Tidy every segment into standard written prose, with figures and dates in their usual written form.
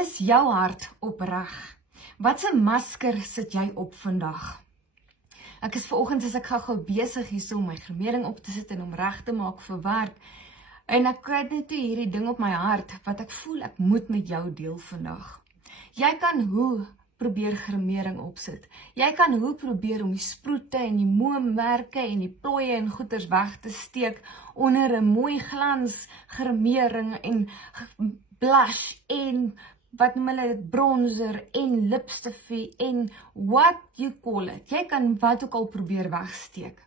Is jou hart opreg? Watse masker sit jy op vandag? Ek is vanoggend as ek gou besig hier om my gremering op te sit en om reg te maak vir werk. En ek kry net toe hierdie ding op my hart wat ek voel ek moet met jou deel vandag. Jy kan hoe probeer gremering opsit. Jy kan hoe probeer om die sproete en die moomwerke en die plooie en goeders weg te steek onder 'n mooi glans gremering en blush en wat noem hulle dit, bronzer en lipstifie en what you call it. Jy kan wat ook al probeer wegsteek.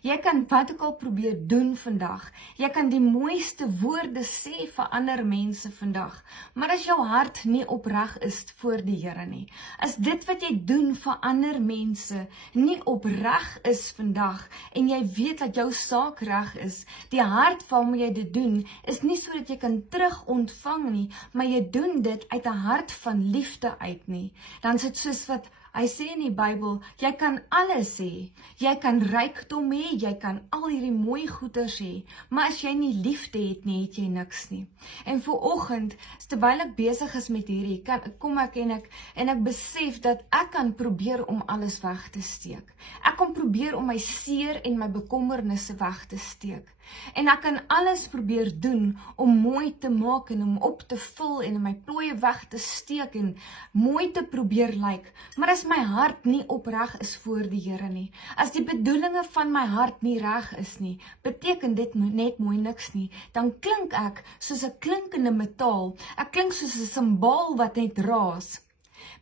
Jy kan wat ook al probeer doen vandag. Jy kan die mooiste woorde sê vir ander mense vandag. Maar as jou hart nie opreg is voor die Here nie, as dit wat jy doen vir ander mense nie opreg is vandag, en jy weet dat jou saak reg is, die hart waarmee jy dit doen, is nie sodat jy kan terug ontvang nie, maar jy doen dit uit 'n hart van liefde uit nie. Dan is dit soos wat hy sê in die Bybel, jy kan alles hê, jy kan rykdom hê, jy kan al hierdie mooi goeders hê, maar as jy nie liefde het nie, het jy niks nie. En vanoggend, terwyl ek besig is met hierdie, kom ek en ek besef dat ek kan probeer om alles weg te steek. Ek kan probeer om my seer en my bekommernisse weg te steek. En ek kan alles probeer doen om mooi te maak en om op te vul en my plooie weg te steek en mooi te probeer lyk. Maar as my hart nie opreg is voor die Here nie, as die bedoelinge van my hart nie reg is nie, beteken dit net mooi niks nie. Dan klink ek soos 'n klinkende metaal. Ek klink soos 'n simbaal wat net raas.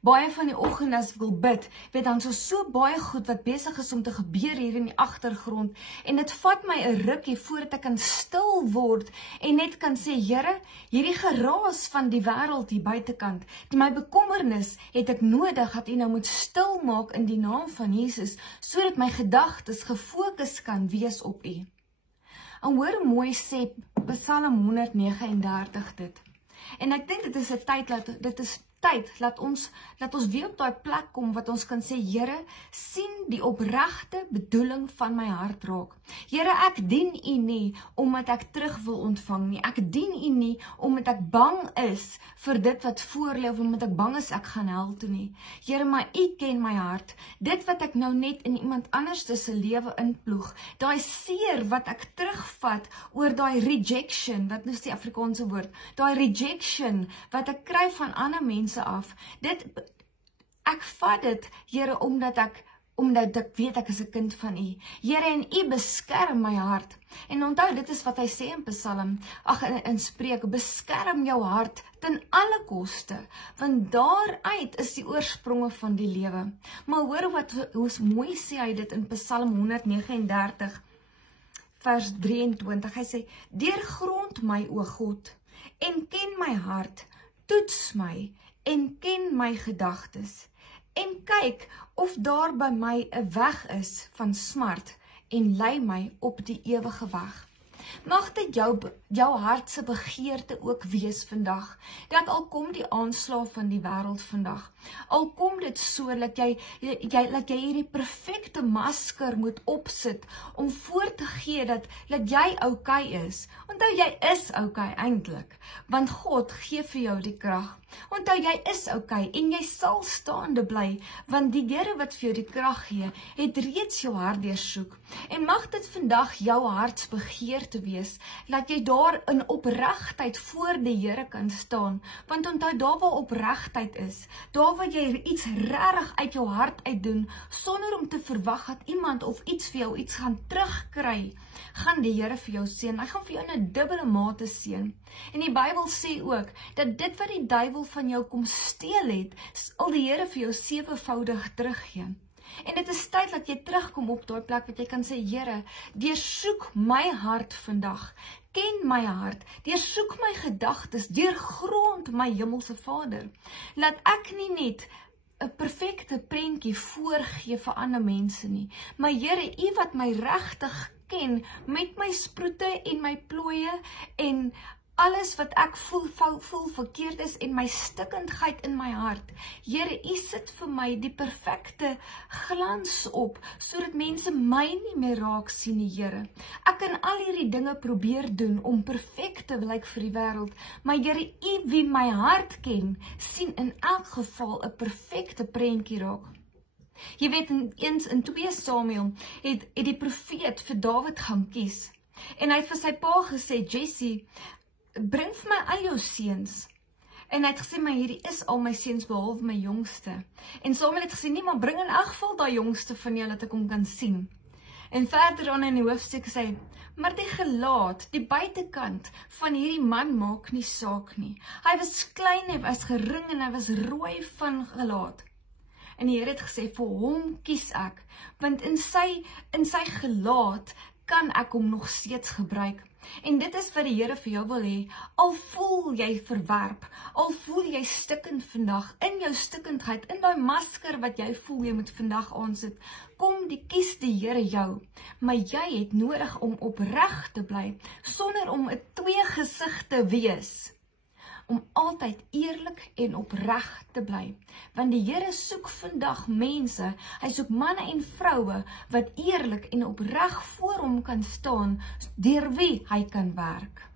Baie van die oggend as ek wil bid, weet dan so baie goed wat besig is om te gebeur hier in die agtergrond, en dit vat my 'n rukkie voordat ek kan stil word en net kan sê, Here, hierdie geraas van die wêreld hier buitekant, my bekommernis het ek nodig dat U nou moet stil maak in die naam van Jesus, sodat my gedagtes gefokus kan wees op U. En hoor hoe mooi sê Psalm 139 dit. En ek dink dit is 'n tyd, laat ons weer op daai plek kom wat ons kan sê, Here, sien die opregte bedoeling van my hart raak. Here, ek dien U nie omdat ek terug wil ontvang nie. Ek dien U nie omdat ek bang is vir dit wat voor lê of omdat ek bang is ek gaan hel toe nie. Here, maar U ken my hart. Dit wat ek nou net in iemand anders se lewe inploeg, daai seer wat ek terugvat oor daai rejection, wat is die Afrikaanse woord, daai rejection wat ek kry van ander mense af, ek vat dit, Here, omdat ek weet ek is 'n kind van U. Here, en U beskerm my hart. En onthou, dit is wat hy sê in Psalm, in Spreuke, beskerm jou hart ten alle koste, want daaruit is die oorspronge van die lewe. Maar hoor hoe mooi sê hy dit in Psalm 139, vers 23, hy sê, deurgrond my, o God, en ken my hart, toets my, en ken my gedagtes, en kyk of daar by my 'n weg is van smart, en lei my op die ewige weg. Mag dit jou hart se begeerte ook wees vandag, dat al kom die aanslag van die wêreld vandag, al kom dit so, dat jy hierdie perfekte masker moet opsit, om voor te gee dat jy okay is. Onthou, jy is okay eintlik, want God gee vir jou die krag. Onthou, jy is okay, en jy sal staande bly, want die Here wat vir jou die krag gee, het reeds jou hart deursoek. En mag dit vandag jou hartsbegeerte wees, dat jy daar in opregtheid voor die Here kan staan, want onthou, daar waar opregtheid is, daar waar jy iets regtig uit jou hart uitdoen, sonder om te verwag dat iemand of iets vir jou iets gaan terugkry, gaan die Here vir jou seën. Hy gaan vir jou in 'n dubbele mate seën. En die Bybel sê ook, dat dit wat die duiwel van jou kom steel het, sal die Here vir jou 7voudig teruggee. En dit is tyd dat jy terugkom op daai plek wat jy kan sê, Here, deursoek my hart vandag, ken my hart, deursoek my gedagtes, deurgrond my hemelse Vader. Laat ek nie net 'n perfekte prentjie voorgee vir ander mense nie, maar Here, U wat my regtig ken, met my sproete en my plooie en alles wat ek voel verkeerd is en my stikkendheid in my hart. Here, U sit vir my die perfekte glans op, sodat mense my nie meer raak sien nie, Here. Ek kan al hierdie dinge probeer doen om perfek te lyk vir die wêreld, maar Here, U wie my hart ken, sien in elk geval 'n perfekte prentjie raak. Jy weet, eens in 2 Samuel het die profeet vir Dawid gaan kies, en hy het vir sy pa gesê, Jesse, bring vir my al jou seuns. En hy het gesê, maar hierdie is al my seuns behalwe my jongste. En Samuel het gesê, nee, maar bring in elk geval daai jongste van jou, dat ek hom kan sien. En verder aan in die hoofstuk sê, maar die gelaat, die buitekant van hierdie man maak nie saak nie. Hy was klein, hy was gering en hy was rooi van gelaat. En die Here het gesê, vir hom kies ek, want in sy gelaat kan ek hom nog steeds gebruik. En dit is wat die Here vir jou wil hê, al voel jy verwerp, al voel jy stikkend vandag, in jou stikkendheid, in daai masker wat jy voel jy moet vandag aansit, kies die Here jou, maar jy het nodig om opreg te bly, sonder om 'n tweegesig te wees, om altyd eerlik en opreg te bly, want die Here soek vandag mense, hy soek manne en vroue, wat eerlik en opreg voor hom kan staan, deur wie hy kan werk.